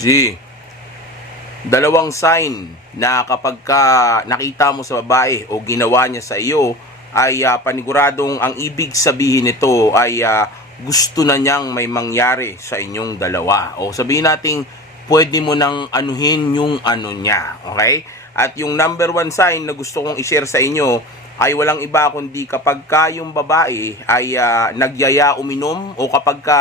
G, dalawang sign na kapag ka nakita mo sa babae o ginawa niya sa iyo ay paniguradong ang ibig sabihin nito ay gusto na niyang may mangyari sa inyong dalawa. O sabihin natin, pwede mo nang anuhin yung ano niya. Okay? At yung number one sign na gusto kong i-share sa inyo ay walang iba kundi kapag ka yung babae ay nagyaya uminom o kapag ka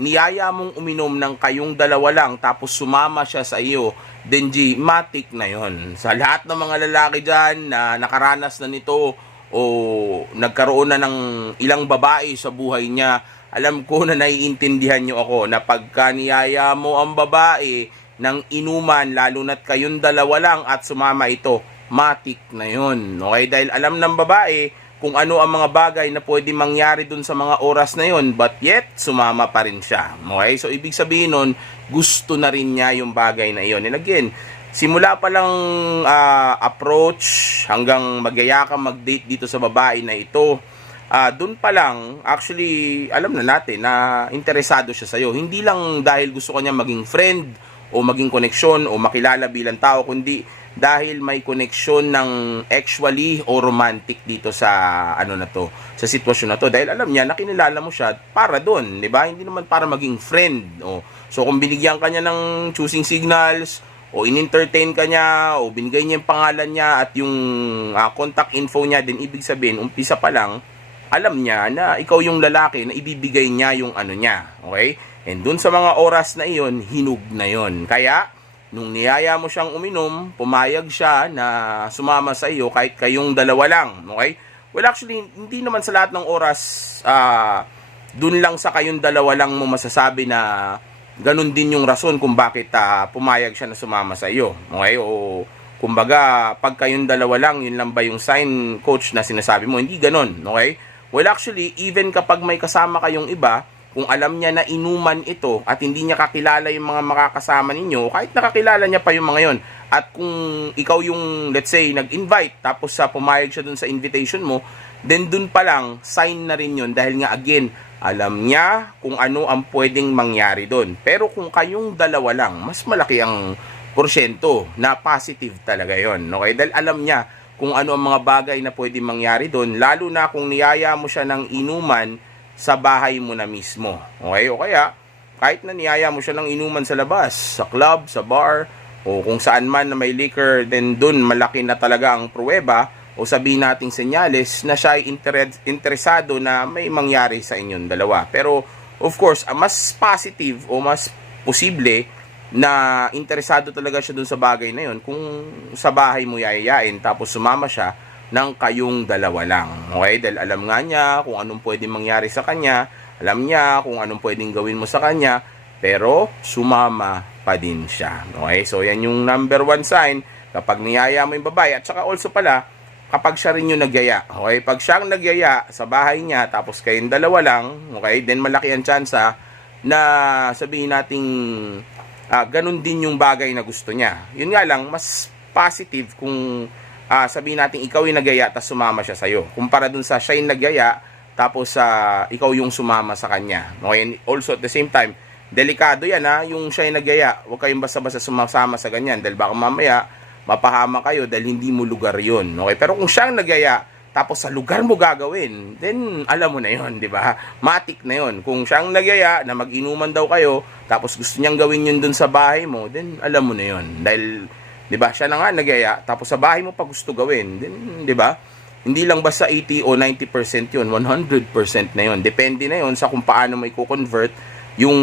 niyaya mong uminom ng kayong dalawa lang tapos sumama siya sa iyo, then G, matik na yon. Sa lahat ng mga lalaki dyan na nakaranas na nito o nagkaroon na ng ilang babae sa buhay niya, alam ko na naiintindihan nyo ako na pagka niyaya mo ang babae ng inuman, lalo na't kayong dalawa lang at sumama ito, matik na yon. Okay? Dahil alam ng babae kung ano ang mga bagay na pwede mangyari dun sa mga oras na yon, but yet, sumama pa rin siya. Okay? So, ibig sabihin nun, gusto na rin niya yung bagay na yon. And again, simula pa lang approach hanggang magyaya ka mag-date dito sa babae na ito, dun pa lang, actually, alam na natin na interesado siya sa'yo. Hindi lang dahil gusto kanya maging friend o maging koneksyon o makilala bilang tao, kundi dahil may koneksyon ng actually o romantic dito sa ano na to, sa sitwasyon na to, dahil alam niya na kinilala mo siya para doon, 'di ba? Hindi naman para maging friend. So kung binigyan ka niya ng choosing signals o in-entertain ka niya o binigay niya yung pangalan niya at yung contact info niya, din ibig sabihin umpisa pa lang alam niya na ikaw yung lalaki na ibibigay niya yung ano niya. Okay? And dun sa mga oras na iyon, hinug na yon. Kaya nung niyaya mo siyang uminom, pumayag siya na sumama sa iyo kahit kayong dalawa lang. Okay? Well, actually, hindi naman sa lahat ng oras dun lang sa kayong dalawa lang mo masasabi na ganun din yung rason kung bakit pumayag siya na sumama sa iyo. Okay? O kumbaga, pag kayong dalawa lang, yun lang ba yung sign, coach, na sinasabi mo? Hindi ganun. Okay? Well, actually, even kapag may kasama kayong iba, kung alam niya na inuman ito at hindi niya kakilala yung mga makakasama ninyo, kahit nakakilala niya pa yung mga yon, at kung ikaw yung, let's say, nag-invite, tapos pumayag siya dun sa invitation mo, then dun pa lang, sign na rin yun. Dahil nga, again, alam niya kung ano ang pwedeng mangyari dun. Pero kung kayong dalawa lang, mas malaki ang porsyento na positive talaga yon. Okay? Dahil alam niya kung ano ang mga bagay na pwedeng mangyari dun, lalo na kung niyaya mo siya ng inuman sa bahay mo na mismo. Okay? O kaya, kahit na niyaya mo siya ng inuman sa labas, sa club, sa bar, o kung saan man na may liquor, then dun malaki na talaga ang pruweba o sabihin nating senyales na siya ay interesado na may mangyari sa inyong dalawa. Pero, of course, mas positive o mas posible na interesado talaga siya dun sa bagay na yon kung sa bahay mo yayayain tapos sumama siya ng kayong dalawa lang. Okay? Dahil alam nga niya kung anong pwedeng mangyari sa kanya, alam niya kung anong pwedeng gawin mo sa kanya, pero sumama pa din siya. Okay? So, yan yung number one sign kapag niyaya mo yung babae. At saka also pala, kapag siya rin yung nagyaya. Okay? Pag siyang nagyaya sa bahay niya, tapos kayong dalawa lang, okay? Then malaki ang tsansa na sabihin nating ganun din yung bagay na gusto niya. Yun nga lang, mas positive kung sabihin natin ikaw yung nagyaya tapos sumama siya sa'yo. Kumpara dun sa siya yung nagyaya tapos ikaw yung sumama sa kanya. Okay? And also at the same time, delikado yan yung siya yung nagyaya. Huwag kayong basta-basta sumasama sa ganyan dahil baka mamaya mapahama kayo dahil hindi mo lugar yun. Okay? Pero kung siya yung nagyaya tapos sa lugar mo gagawin, then alam mo na yon, di ba? Matik na yon. Kung siyang nagyaya na mag-inuman daw kayo, tapos gusto niyang gawin yun dun sa bahay mo, then alam mo na yon. Dahil, di ba, siya na nga nagyaya, tapos sa bahay mo pa gusto gawin, then, di ba? Hindi lang basta 80 o 90% yun, 100% na yon. Depende na yon sa kung paano mo i-convert yung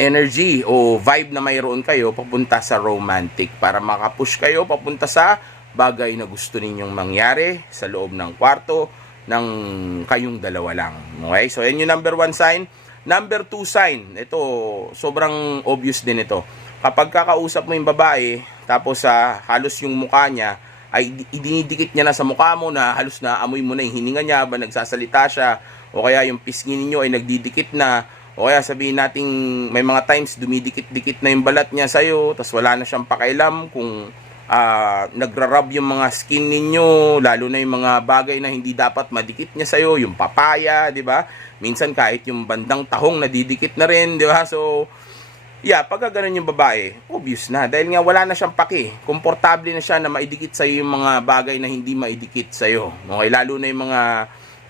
energy o vibe na mayroon kayo papunta sa romantic para makapush kayo papunta sa bagay na gusto ninyong mangyari sa loob ng kwarto ng kayong dalawa lang. Okay? So, yan yung number one sign. Number two sign, ito, sobrang obvious din ito. Kapag kakausap mo yung babae, tapos halos yung mukha niya, ay idinidikit niya na sa mukha mo na halos na amoy mo na yung hininga niya ba nagsasalita siya, o kaya yung pisngi ninyo ay nagdidikit na, o kaya sabihin nating may mga times dumidikit-dikit na yung balat niya sa'yo, tapos wala na siyang pakialam kung nagra-rub yung mga skin ninyo, lalo na yung mga bagay na hindi dapat madikit niya sa'yo, yung papaya, di ba? Minsan kahit yung bandang tahong nadidikit na rin, di ba? So, Yeah, pagka ganun yung babae, obvious na. Dahil nga wala na siyang paki. Komportable na siya na maidikit sa'yo yung mga bagay na hindi maidikit sa'yo. Okay, lalo na yung mga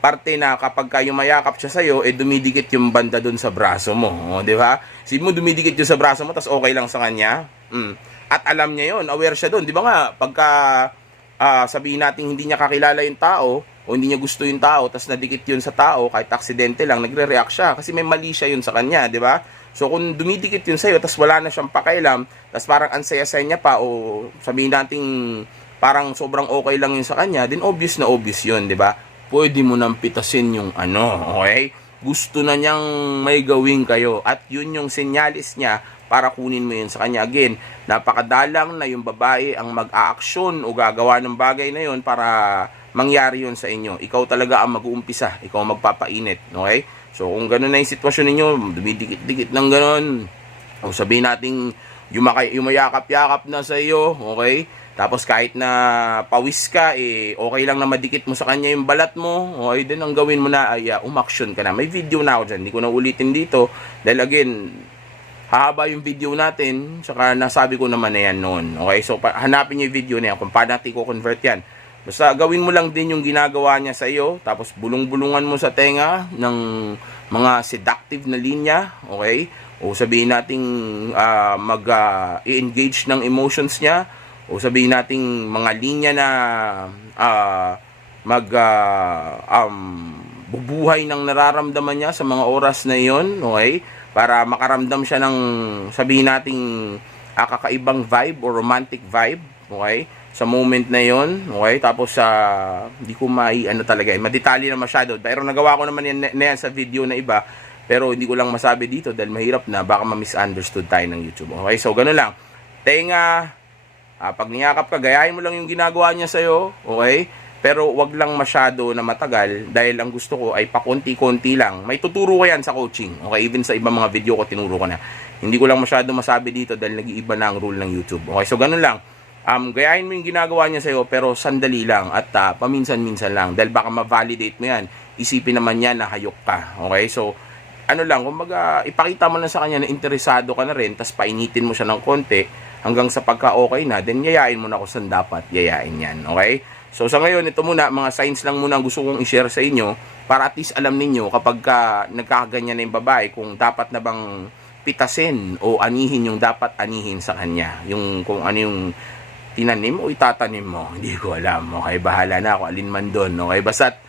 parte na kapag kayo mayakap siya sa'yo, dumidikit yung banda dun sa braso mo. O, di ba? Sige mo, dumidikit yung sa braso mo, tas okay lang sa kanya. At alam niya yon, aware siya dun. Di ba nga, pagka sabihin natin hindi niya kakilala yung tao, o hindi niya gusto yung tao, tas nadikit yun sa tao, kahit aksidente lang, nagre-react siya. Kasi may mali siya yun sa kanya, di ba? So, kung dumidikit yun sa'yo, tas wala na siyang pakailam, tas parang ansaya-saya niya pa, o sabihin natin parang sobrang okay lang yun sa kanya, then obvious na obvious yun, di ba? Pwede mo nang pitasin yung okay? Gusto na niyang may gawin kayo, at yun yung senyalis niya para kunin mo yun sa kanya. Again, napakadalang na yung babae ang mag-aaksyon o gagawa ng bagay na yun para mangyari yun sa inyo. Ikaw talaga ang mag-uumpisa, ikaw ang magpapainit, okay? So, kung gano'n na yung sitwasyon ninyo, dumidikit-dikit ng gano'n, o sabihin natin, yumayakap-yakap na sa iyo, okay? Tapos kahit na pawis ka, okay lang na madikit mo sa kanya yung balat mo, okay? Then ang gawin mo na ay umaksyon ka na. May video na ako dyan, hindi ko na ulitin dito. Dahil again, hahaba yung video natin, saka nasabi ko naman na yan noon, okay? So, hanapin niyo yung video na yan, kung paano natin i-convert yan. Basta gawin mo lang din yung ginagawa niya sa iyo, tapos bulong-bulungan mo sa tenga ng mga seductive na linya, okay? O sabihin nating i-engage ng emotions niya, o sabihin nating mga linya na bubuhay ng nararamdaman niya sa mga oras na iyon, okay? Para makaramdam siya ng sabihin nating kakaibang vibe o romantic vibe, okay? Sa moment na yon, okay? Tapos hindi ko talaga, madetalye na masyado. Pero nagawa ko naman yan sa video na iba, pero hindi ko lang masabi dito dahil mahirap na, baka ma-misunderstood tayo ng YouTube. Okay, so ganun lang. Tenga, pag niyakap ka, gayahin mo lang yung ginagawa niya sa'yo, okay? Pero wag lang masyado na matagal dahil ang gusto ko ay pakonti-konti lang. May tuturo ko yan sa coaching, okay? Even sa ibang mga video ko, tinuro ko na. Hindi ko lang masyado masabi dito dahil nag-iiba na ang rule ng YouTube. Okay, so ganun lang. Gayahin mo yung ginagawa niya sa'yo pero sandali lang at paminsan-minsan lang dahil baka ma-validate mo yan. Isipin naman niya na hayok ka. Okay? So, kumbaga, ipakita mo lang sa kanya na interesado ka na rin, tas painitin mo siya ng konti hanggang sa pagka-okay na, then yayain mo na kung saan dapat yayain yan. Okay? So, sa ngayon, ito muna, mga signs lang muna gusto kong i-share sa inyo para at least alam ninyo kapag nagkakaganyan na yung babae kung dapat na bang pitasin o anihin yung dapat anihin sa kanya. Yung kung ano yung tinanim o itatanim mo, hindi ko alam. Okay, bahala na ako, alin man doon. Okay, basta't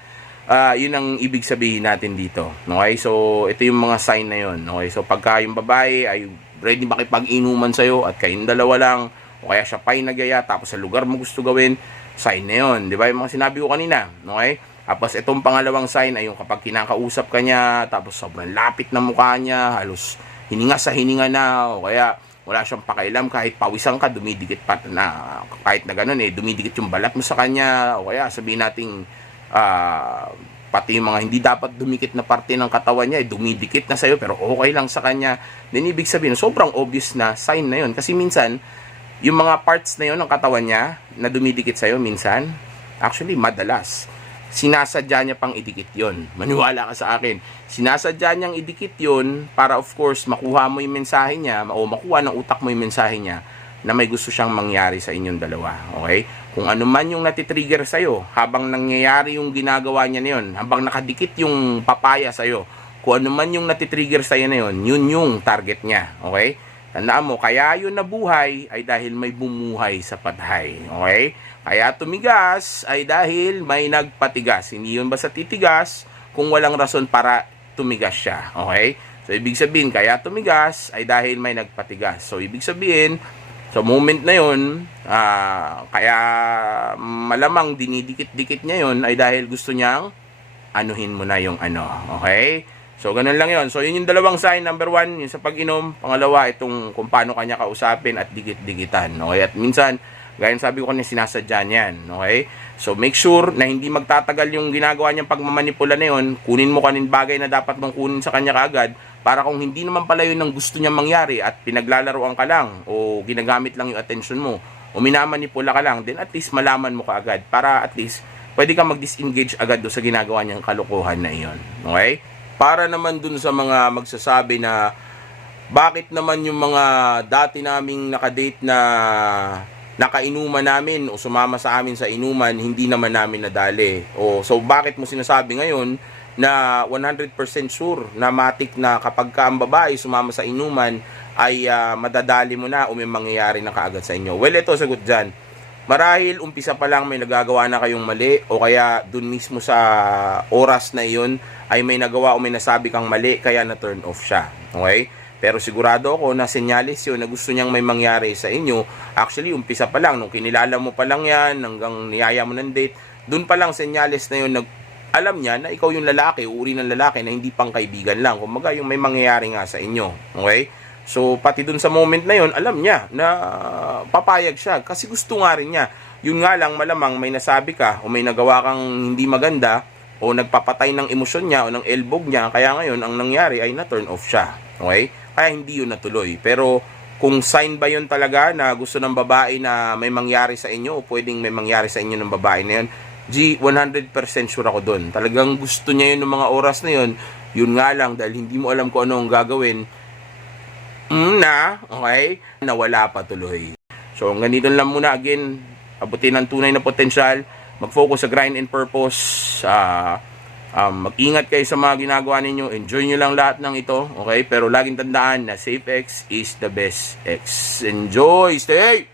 yun ang ibig sabihin natin dito. Okay, so ito yung mga sign na yun. Okay, so pagka yung babae ay ready makipag-inuman sa'yo at kayong dalawa lang, o kaya siya pa'y nagyaya tapos sa lugar mo gusto gawin, sign na yun. Di ba yung mga sinabi ko kanina? Okay, tapos itong pangalawang sign ay yung kapag kinakausap ka niya, tapos sobrang lapit na mukha niya, halos hininga sa hininga na, o kaya wala siyang pakailam, kahit pawisan ka, dumidikit pa na, kahit na ganun dumidikit yung balat mo sa kanya, o kaya sabihin nating pati yung mga hindi dapat dumikit na parte ng katawan niya, dumidikit na sa'yo, pero okay lang sa kanya, then ibig sabihin, sobrang obvious na sign na yun. Kasi minsan, yung mga parts na yun ng katawan niya, na dumidikit sa'yo, minsan, actually, madalas, sinasadya niya pang idikit yon. Maniwala ka sa akin. Sinasadya niyang idikit yon para of course makuha mo yung mensahe niya o makuha ng utak mo yung mensahe niya na may gusto siyang mangyari sa inyong dalawa. Okay? Kung ano man yung natitrigger sa'yo habang nangyayari yung ginagawa niya na yun, habang nakadikit yung papaya sa'yo, kung ano man yung natitrigger sa'yo na yun, yun yung target niya. Okay? Tandaan mo, kaya yun nabuhay ay dahil may bumuhay sa patay. Okay? Kaya tumigas ay dahil may nagpatigas. Hindi yun basta titigas kung walang rason para tumigas siya. Okay? So, ibig sabihin, kaya tumigas ay dahil may nagpatigas. So, ibig sabihin, sa moment na yun, kaya malamang dinidikit-dikit niya yun ay dahil gusto niyang anuhin mo na yung ano. Okay? So, ganun lang yun. So, yun yung dalawang sign. Number 1, yung sa pag-inom. Pangalawa, itong kung paano kanya kausapin at dikit-dikitan. Okay? At minsan, gaya sabi ko kanina, sinasadya niyan. Okay? So, make sure na hindi magtatagal yung ginagawa niyang pagmamanipula na yun. Kunin mo kanin bagay na dapat mong kunin sa kanya kaagad para kung hindi naman pala yun ang gusto niyang mangyari at pinaglalaroan ka lang o ginagamit lang yung attention mo o minamanipula ka lang, then at least malaman mo kaagad para at least pwede kang mag-disengage agad do sa ginagawa niyang kalokohan na iyon. Okay? Para naman dun sa mga magsasabi na Bakit naman yung mga dati naming nakadate na nakainuman namin o sumama sa amin sa inuman, hindi naman namin nadali? O, so bakit mo sinasabi ngayon na 100% sure na matik na kapag ka ang babae sumama sa inuman ay madadali mo na o may mangyayari na kaagad sa inyo? Well, ito sagot dyan. Marahil umpisa pa lang may nagagawa na kayong mali o kaya dun mismo sa oras na iyon ay may nagawa o may nasabi kang mali kaya na turn off siya. Okay? Pero sigurado ako na senyalis yun na gusto niyang may mangyari sa inyo. Actually, umpisa pa lang, nung kinilala mo pa lang yan, hanggang niyaya mo ng date, dun pa lang senyalis na yun, alam niya na ikaw yung lalaki, uri ng lalaki na hindi pang kaibigan lang. Kumbaga, yung may mangyayari nga sa inyo. Okay? So, pati dun sa moment na yun, alam niya na papayag siya. Kasi gusto nga rin niya. Yun nga lang, malamang may nasabi ka o may nagawa kang hindi maganda o nagpapatay ng emosyon niya o ng elbog niya. Kaya ngayon, ang nangyari ay na-turn off siya. Okay? Kaya hindi yun natuloy. Pero kung sign ba yun talaga na gusto ng babae na may mangyari sa inyo o pwedeng may mangyari sa inyo ng babae na yun, 100% sure ako dun. Talagang gusto niya yun ng mga oras na yun. Yun nga lang, dahil hindi mo alam kung ano ang gagawin, okay, nawala pa tuloy. So, ganito lang muna. Again, abutin ang tunay na potensyal. Mag-focus sa grind and purpose. Mag-ingat kayo sa mga ginagawa ninyo. Enjoy nyo lang lahat ng ito. Okay? Pero laging tandaan na SafeX is the best X. Enjoy! Stay!